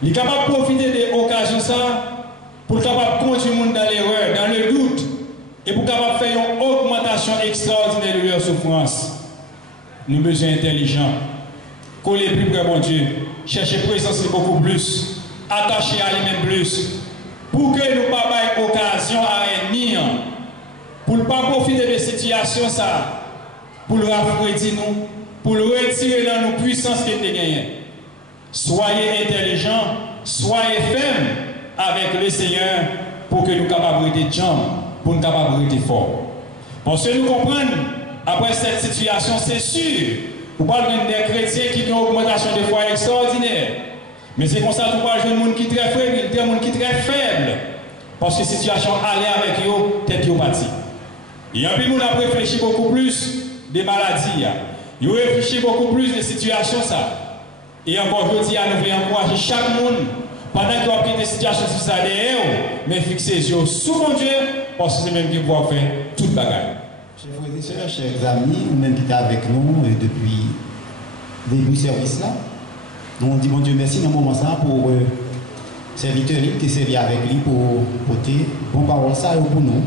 Il est capable de profiter des occasions ça pour capable de conduire le monde dans l'erreur, dans le doute, et pour capable de faire une augmentation extraordinaire de leur souffrance. Nous avons besoin intelligents, coller plus près mon Dieu, chercher présence beaucoup plus, attacher à lui-même plus, pour que nous ne pas avoir occasion à l'ennemi, pour ne pas profiter de situations ça, pour le rafraîchir nous, pour le retirer dans nos puissances qu'il a gagnées. Soyez intelligents, soyez fermes avec le Seigneur pour que nous capables de jambes, pour nous capables de forts. Parce que nous comprenons, après cette situation, c'est sûr, vous parlez des chrétiens qui ont une augmentation de foi extraordinaire. Mais c'est comme ça que vous avez un monde qui est très fragile, un monde qui est très faible. Parce que la situation allait avec eux, tête yo parti. Et en plus, nous avons réfléchi beaucoup plus des maladies. Nous avons réfléchi beaucoup plus des situations. Ça. Et encore, je dis à nous encourager chaque monde, pendant qu'il a pris des situations sur ça derrière, mais fixez les yeux sur mon Dieu, parce que c'est même qui va faire toute bagarre. Chers frères et sœurs, chers amis, vous-même qui êtes avec nous depuis le début du service là, nous disons bon Dieu merci dans ce moment là pour serviteur qui est servi avec lui pour porter bon parole ça pour nous.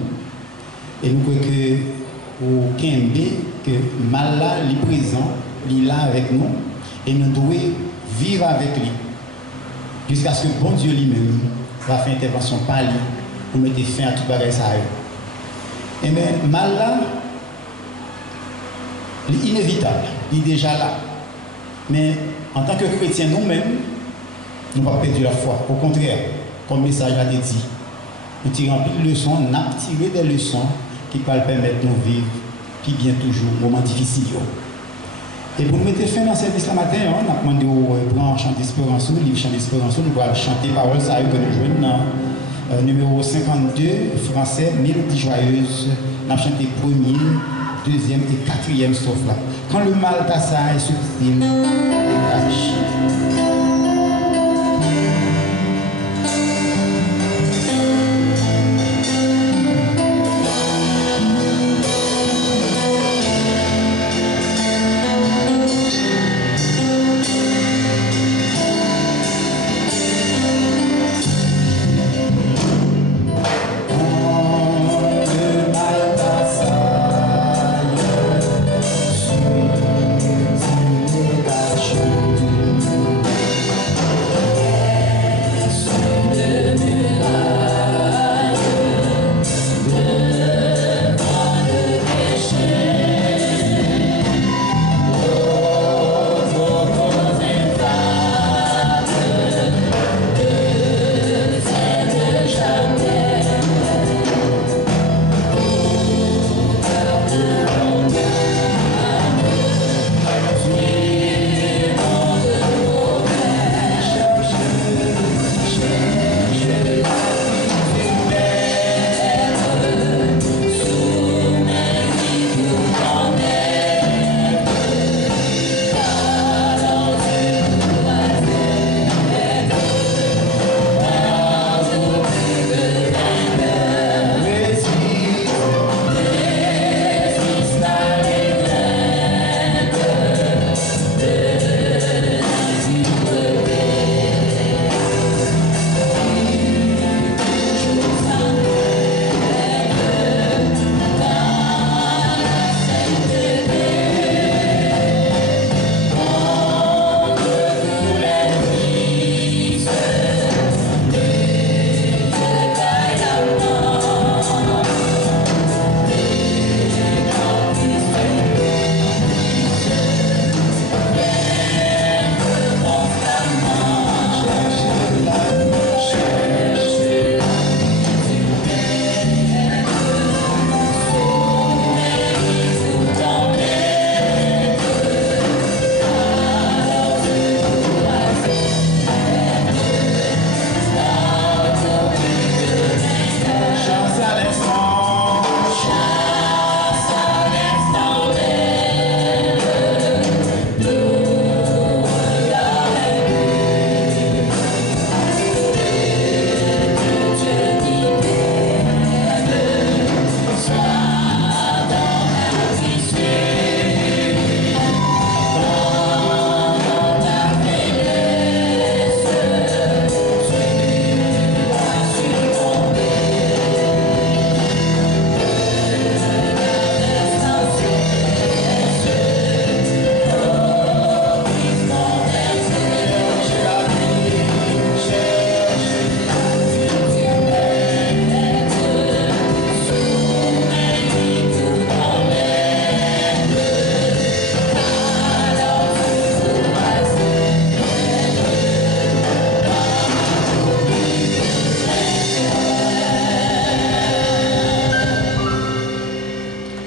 Et nous croyons que au Kembe, que mal là, il est présent, il est là avec nous, et nous devons vivre avec lui. Jusqu'à ce que bon Dieu lui-même va faire intervention par lui pour mettre fin à tout bagage ça. Et bien, mal là, il est inévitable, il est déjà là. Mais en tant que chrétiens nous-mêmes, nous ne pouvons pas perdre la foi. Au contraire, comme le message a été dit, nous tirons plus de leçons, nous avons tiré des leçons qui peuvent permettre de nous vivre, qui bien toujours, moments difficiles. Et pour nous mettre fin dans ce service ce matin, on a demandé au grand chant d'espérance, le livre chant d'espérance, nous allons chanter parole, ça que nous jouons dans numéro 52, français, Mélodie joyeuse. Nous avons chanté premier, deuxième et quatrième strophe là. Quand le mal t'assaille, subtil, cache.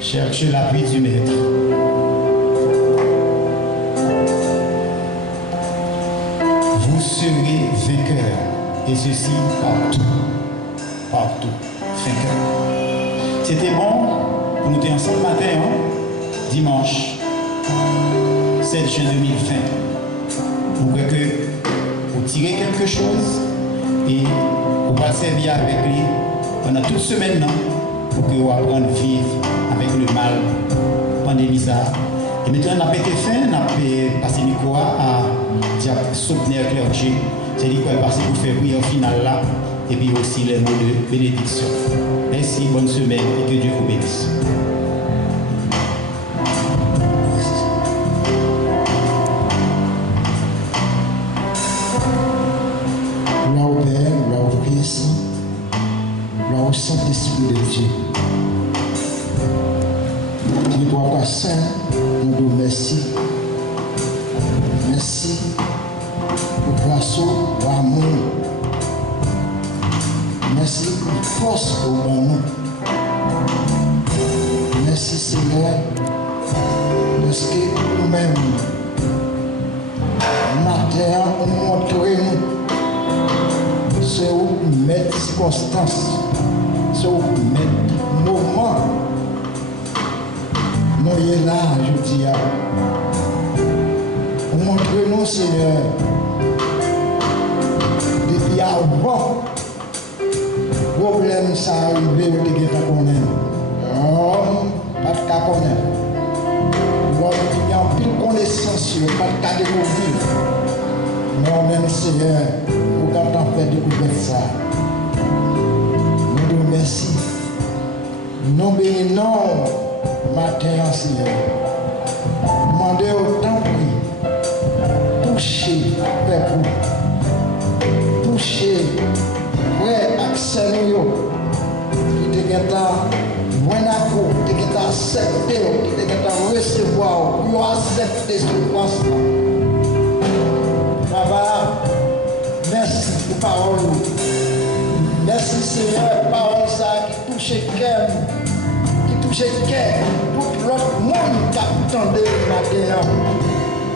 Cherchez l'appui du Maître. Vous serez et ceci partout. Partout. Fin cœur. C'était bon pour nous être ensemble matin, dimanche 7 juin 2020. Vous voyez que vous tirez quelque chose et vous va servir avec lui pendant toute semaine pour que vous appreniez à vivre avec le mal, pandémie ça. Et maintenant, on a pété fin, on a passé Nicolas à soutenir clergé. C'est lui qui va passer pour faire prière finale là, et puis aussi les mots de bénédiction. Merci, bonne semaine et que Dieu vous bénisse. Gloire au Père, gloire au Fils, gloire au Saint-Esprit de Dieu. Dieu toi saint, nous disons merci. Merci pour grâce, pour amour. Merci pour force pour nous. Merci Seigneur de ce que nous-mêmes, matin, nous montrons c'est où mettre circonstances, c'est où mettre moment. Nous sommes là, je dis, montrez-nous, Seigneur, depuis avant, problème ça arrivé, vous devez connaître. Non, pas de cas connaître. Il y a une pile connaissance, pas de cas découvrir. Non, même Seigneur, pour quand on fait découvrir ça. Nous nous merci. Nous bénissons matin, Seigneur. Demandez autant prix. Touchez, peuple. Touchez, ouais, accès nous. Qui te gâte, bon à vous, qui te gâte accepter, qui te gâte recevoir, pour accepter ce souffrance. Papa, merci pour parole. Merci Seigneur, parole ça qui touche le cœur, qui touche le cœur, tout l'autre monde qui attendait le matin.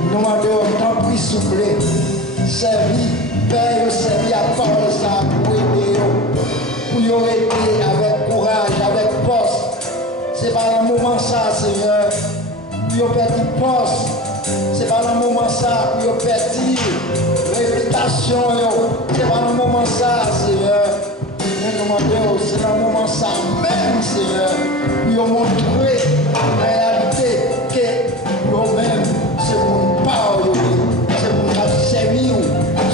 Nous demandons autant pour souffler, servir, Père, servir à parole ça pour aider, pour y aider avec courage, avec force. C'est pas un moment ça, Seigneur, pour y perdre poste. C'est pas le moment ça pour perdre réputation. C'est pas le moment ça, Seigneur. C'est le moment ça même, Seigneur. Pour montrer la réalité que nous-mêmes, c'est mon parole, c'est mon servir,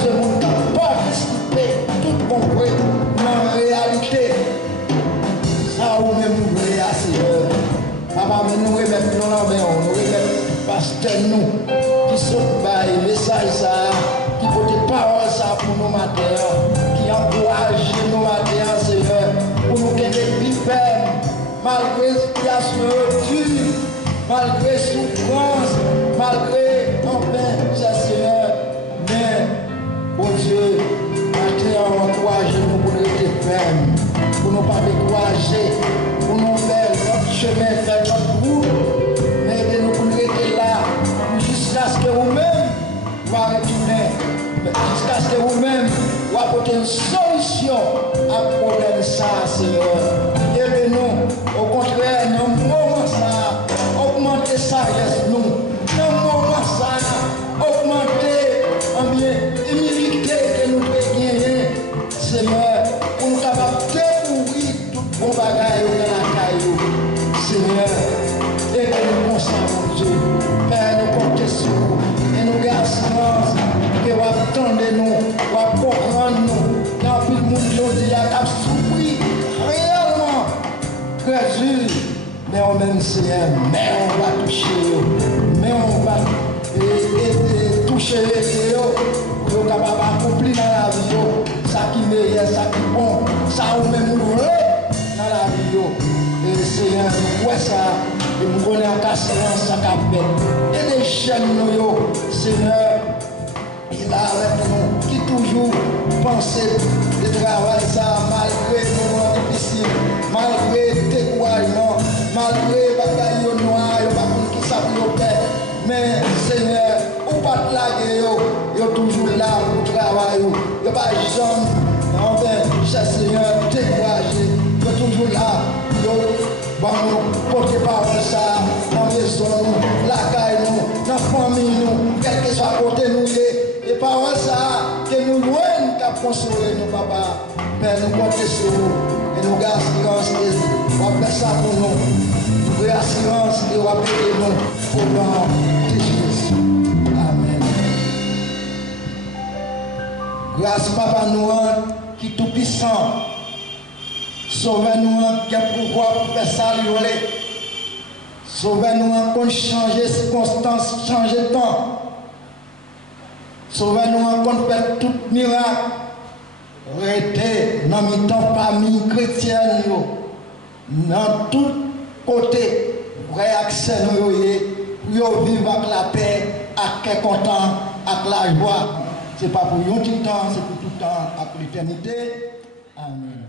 c'est mon participer, tout compris dans la réalité. Ça ou même nous voulons, Seigneur. Papa, mais nous remettons dans la main, nous remettons. Pasteur nous, qui sont par les messages, qui portent des paroles pour nos matins, qui encouragent nos matins, Seigneur, pour nous gagner plus ferme, malgré situation dure, malgré souffrance, malgré enfin, Seigneur. Mais, bon Dieu, matin, encourage nous pour nous rester fermes, pour ne pas décourager, pour nous faire notre chemin, faire notre route. Mais aidez-nous pour nous rester là, jusqu'à ce que vous-même vous retourner, jusqu'à ce que vous-même vous apportez une solution à problème ça, Seigneur. Aidez-nous, au contraire, dans le moment ça, augmentez ça, nous. Dans le moment ça, augmentez l'humilité que nous devons gagner, Seigneur, pour nous capables de découvrir tout bon bagage dans la caillou, Seigneur. Et que nous consentons, mon Dieu. Père, nous comptons sur vous. Et nous gardons que vous attendez nous, vous comprendre nous. Quand tout le monde dit, il y a souffrir réellement, très dur. Mais on même Seigneur, mais on va toucher, mais on va toucher les yeux. Pour nous capables d'accomplir dans la vie, ça qui est meilleur, ça qui est bon, ça ou même nous voulons dans la vie. Et Seigneur, nous voyons ça. Et nous connaissons la silence à fait. Et les jeunes, nous, Seigneur, il a avec nous, qui toujours pensent de travailler ça, malgré les moments difficiles, malgré le découragement, malgré les bagailles noires, les bagailles qui savent faire. Mais Seigneur, ou pas de la guerre, ils sont toujours là pour travailler. Ils ne sont pas jamais consoler nous, papa. Père, nous comptons sur vous. Et nous gardons assurance et on va faire ça pour nous. Nous avons assurance et on va payer nous au nom de Jésus. Amen. Grâce, papa, nous qui est tout puissant. Sauvez-nous qui a pouvoir pour faire ça, sauvez-nous qu'on change de circonstances, change de temps. Sauvez-nous qu'on fait tout miracle. Restez dans le temps famille chrétienne, dans tout côté, réaction pour vivre avec la paix, avec le content, avec la joie. Ce n'est pas pour un petit temps, c'est pour tout le temps, avec l'éternité. Amen.